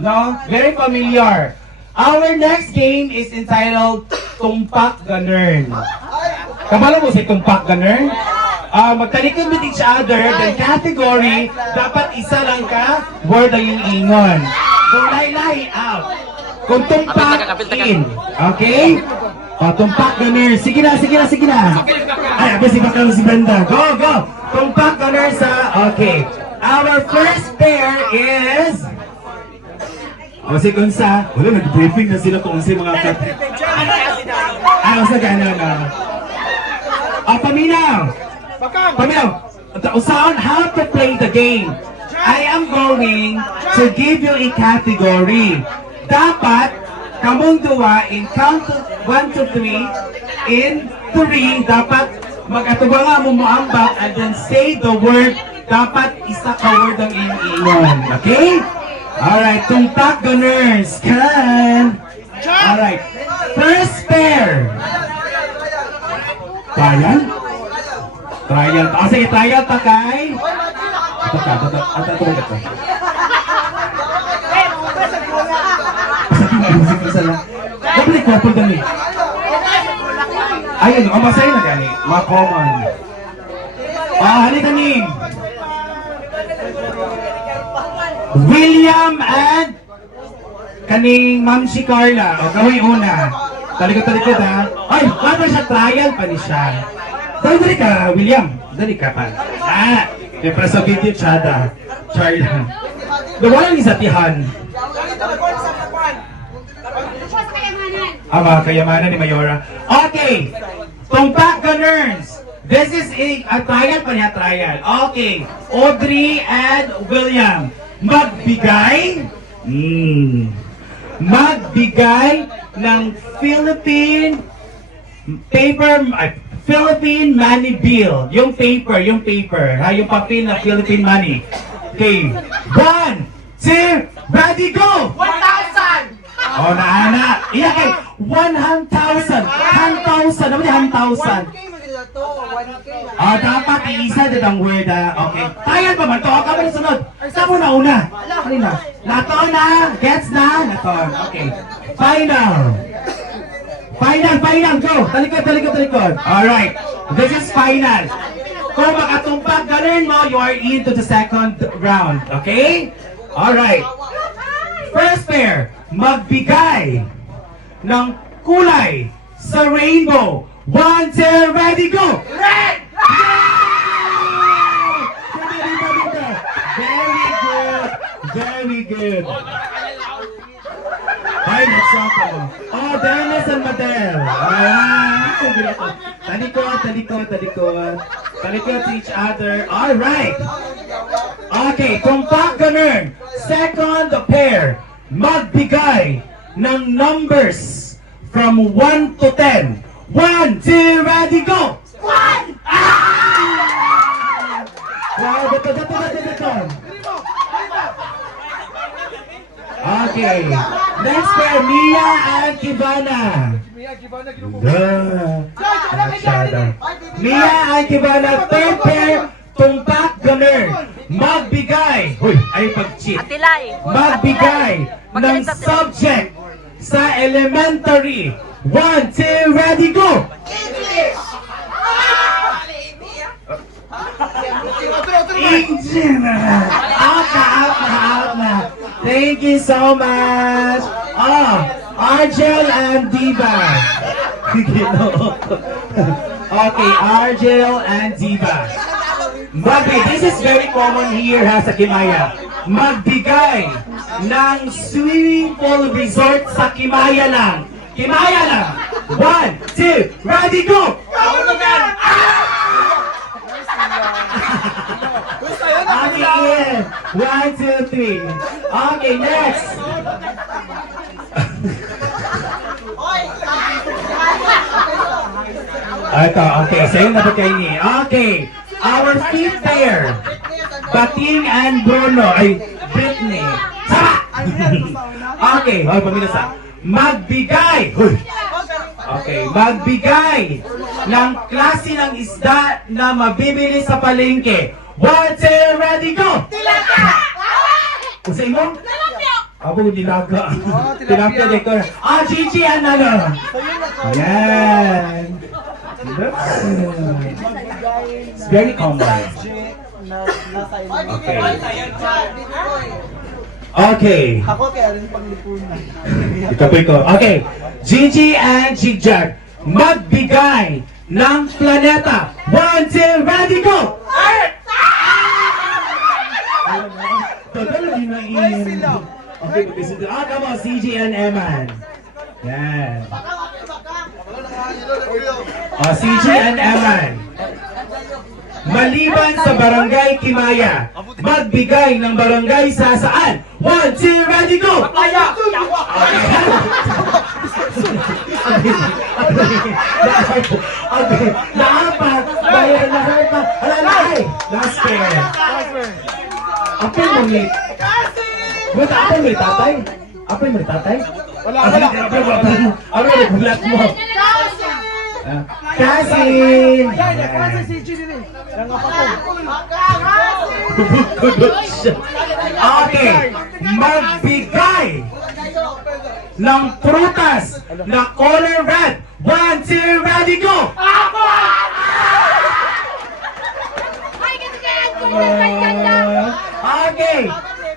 No? Very familiar. Our next game is entitled Tumpak Ganern. Kabalo mo si Tumpak Ganern? Magtalikod with each other, then category, dapat isa lang ka, word ang yung ingon. Kung lahi-lahi, out. Kung tumpak, in. Okay? O, tumpak Ganern. Sige na, sige na, sige na. Ay, abis, iba ka si Brenda. Go, go! Tumpak Ganern sa, okay. Our first pair is... O si Kunsa, wala, nag-briefing na sila kung si mga kat... O sa gano'n na. O, paminaw! Paminaw! Usaon, how to play the game. I am going to give you a category. Dapat, kamong duwa, in count 1 to 3, in 3, dapat mag-atubanga mo moambak and then say the word, dapat isa ka word ang iingon. Okay? Alright, Tumpak Ganers, can. Alright, first pair. Trial? Trial. Sige, trial pa kay. Ito ka, ito. Dapat ko po dali. Ayun, masay na gani. Mga common. Halika ni. William and kaning Ma'am si Carla. O, gawin una. Talikod ha. Ay, paano siya? Trial pa ni siya. Dali ka, William. Dali ka pa. Siyempre sa video tsada. Charla. Walang isatihan. Mga kayamanan ni Mayora. Okay. Tumpak Ganers. This is a trial pa niya, trial. Okay. Audrey and William. Magbigay ng Philippine money bill. Yung paper, ha, yung papel na Philippine money. Okay. 1, 2, ready, go! 1,000! Oh, naana. Iya kay 100,000. 10,000. Ano ba 10,000? Dapat iisa din ang word, okay. Tayan pa man to. Ka ba na sunod? Saan mo na una? Halina. Nato na. Gets na? Nato. Okay. Final. Go. Talikod. Alright. This is final. Kung makatumpak ganun mo, you are into the second round. Okay? Alright. First pair. Magbigay ng kulay sa rainbow. 1, 2, ready, go! Red! Very good. Ay, nagsaka mo. Oh, Dennis and Madel. Talikod to each other. Alright. Okay, Tumpak Ganern. Second pair. Magbigay ng numbers from 1 to 10. 1, 2, ready, go! 1! Wow, dito. Okay. Next pair, Mia and Kibana. Mia and Kibana. Third pair, Tumpak Ganern. Magbigay. Uy, ay pag-cheat. Magbigay ng subject sa elementary. 1, 2, ready, go! English! English! Out na. Thank you so much. Argel and Diva. Okay, Argel and Diva. This is very common here sa Kimaya. Magbigay ng swimming pool resort sa Kimaya lang. 1, 2, ready, go! Okay, 1, 2, 3. Okay, next. Ito, okay. Sa'yo na ba kayo ni? Okay. Our fifth pair. Bating and Bruno. Ay, Britney. Sama! Okay. Hoy, pamilasa. Magbigay. Okay. Magbigay ng klase ng isda na mabibili sa palengke. 1, 2, ready, go! Tilapia! Usay mo? Tilapia! Abo, dilaga. tilapia. Tilapia decor. Ah, Gigi, ano? Yan. It's very common. Okay. Okay. Ako kaya rin panglipunan. Ito po ito. Okay. Gigi and Jigjag, magbigay ng planeta. 1, 2, ready, go! Total, hindi na Hoy, sila. Okay, mag-isip. Come on, CG and Eman. Yan. CG and Eman. Maliban sa Barangay Kimaya, magbigay ng barangay sa saan? 1, 2, ready, go! Papaya! Okay, naapat. Bayan na pa. Alalay. Last pair. Apel mo ni. Buta apel mo ni tatay. Apel mo ni tatay. Wala. Apel mo bulat mo. Kasin. Kasi si Gigi din. Yang apa ko? Okay, magbigay ng prutas na color red. 1, 2, ready, go! Okay.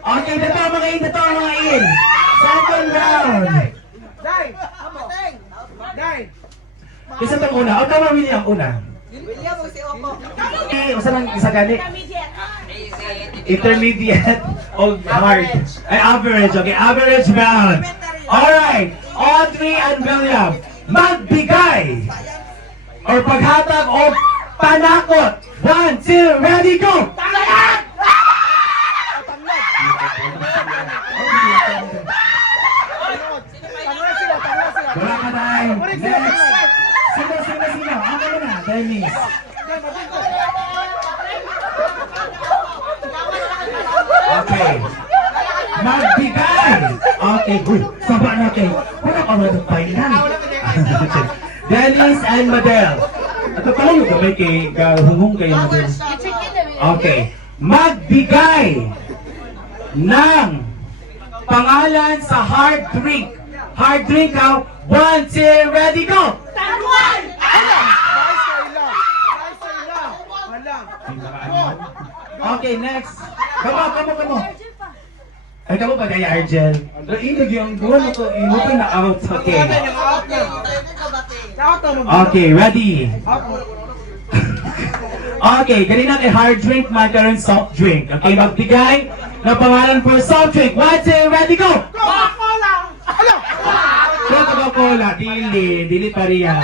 Okay, dito ang mga in. Second round. Dai! Dai! Isa itong una. O, tama, Willie ang una. Okay, usa lang isa gani. Intermediate o hard. Ay, average. Okay, average round. Alright, Audrey and William, magbigay or paghatag o panakot. 1, 2, ready, go! Tangan sila. Wala ka time. Next. Sino? Ako na, Dennis. Okay. Magbigay! Okay, uy, saba natin. Wala ka ba ng painan? Dennis and Madel. Ito pala yung gabay kay hungong kayo, Madel. Okay. Magbigay ng pangalan sa hard drink. Hard drink ha. 1, 2, ready, go! Okay, next. Kamo. Ay, kamo ba kaya Argel? Inog yung buwan ko, inutin na out. Okay. Okay, ready? Okay, kanina kay hard drink, magkaroon soft drink. Okay, magbigay ng pangalan for soft drink. 1, 2, ready, go! Coca-Cola, dili pa riya.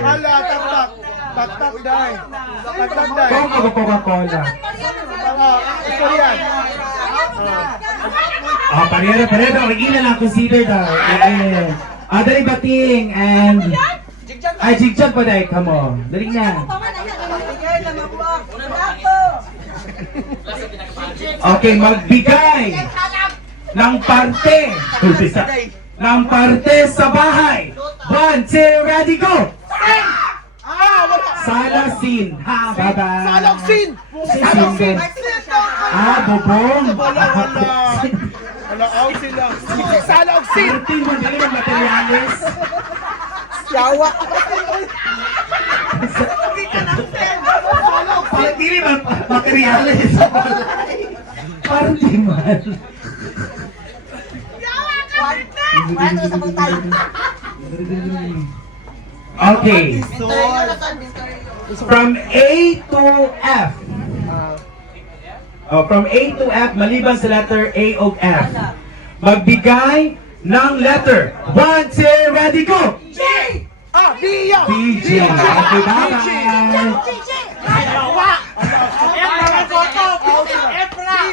Hala, tak dai. Coca-Cola. Ito yan. Parehara. Mag-ina lang consider daw. Dali bating and... Ay, jigjag pa dahil. Come on. Dali na. Okay, magbigay ng parte. Ng parte sa bahay. 1, 2, ready, go! Salasin. Ha, bye-bye. Saloksin! Saloksin. Bobong. Wala, out sila. Saloksin! Martin, magaling ang materialis. Yawa! Parang di rin materialis. Parang di man. Okay. From A to F. From A to F, maliban sa letter A o F. Magbigay ng letter. 1, 2, ready, go! Dia! DJ. Okay, bye-bye.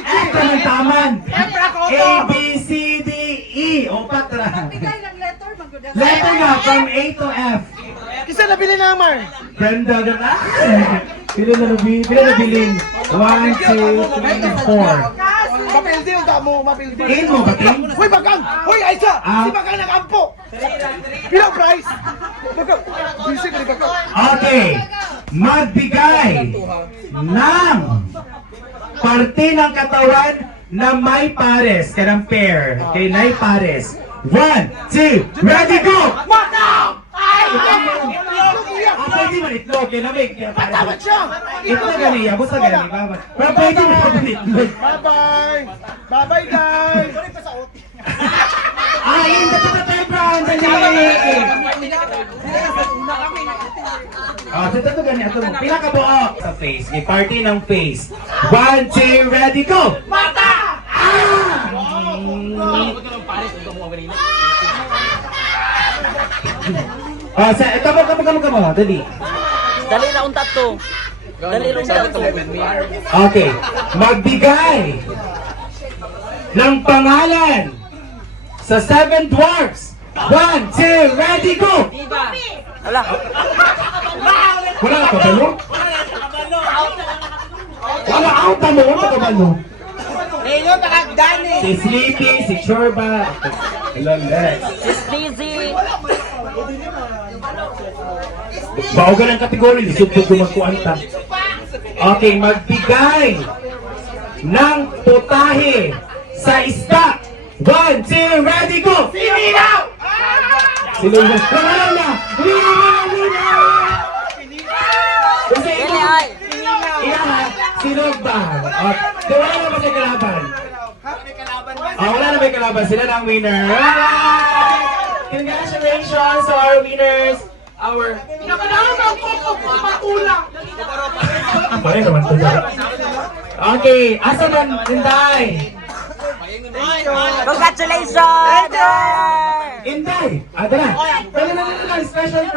Ito ng taman. A, B, C, D, E. O, patra. Letter nga, from A to F. Kisa nabili na, Mar? Brenda, pila na bilin. 1, 2, 3, 4. Mapildi yung damo, mapildi. In mo, bating? Hoy, Bakang! Hoy, Aisa! Si Bakang nag-ampo! Pilang price? Bakang! Busy ka ni Bakang. Okay. Magbigay ng parte ng katawan na may pares, kanang pair. Okay, may pares. 1, 2, ready, go! Mata! Ay! Pwede man itlog, kaya namig. Tama siya! Itlog gani, abos na gani. Pero pwede mo man itlog. Bye-bye! Bye-bye, guys! Ay, hindi ko na tayo, Brown. Dali! Ito gani. Ito mo. Pila ka buo sa face. May party ng face. 1, 2, ready, go! Mata! Kamo. Dali. Dali ra untat to. Dali ra untat to. Okay. Magbigay ng pangalan sa 7 dwarfs. 1, 2, ready, go! Wala. Wala ka kabalo? Wala out na mo, wala ka kabalo. Ngayon, nakagdani. Si Sleepy, si Chorba. Hello, Lex. Sneezy. Baogan ang kategory, lisod-tod gumagkuanta. Okay, magbigay ng putahe sa isda. 1, 2, ready, go! Sinilaw! Sino yun? Wala na! Kasi Dili ito, ay. sino ba? Wala na ba siya kalaban? Wala na ba yung kalaban? Sila na ang winner. Congratulations to our winners. Our... Pinakalaman ang koko, patula. Bakit naman ito dyan? Okay, asa man, Inday? Congratulations! Inday! Dala! Dala, special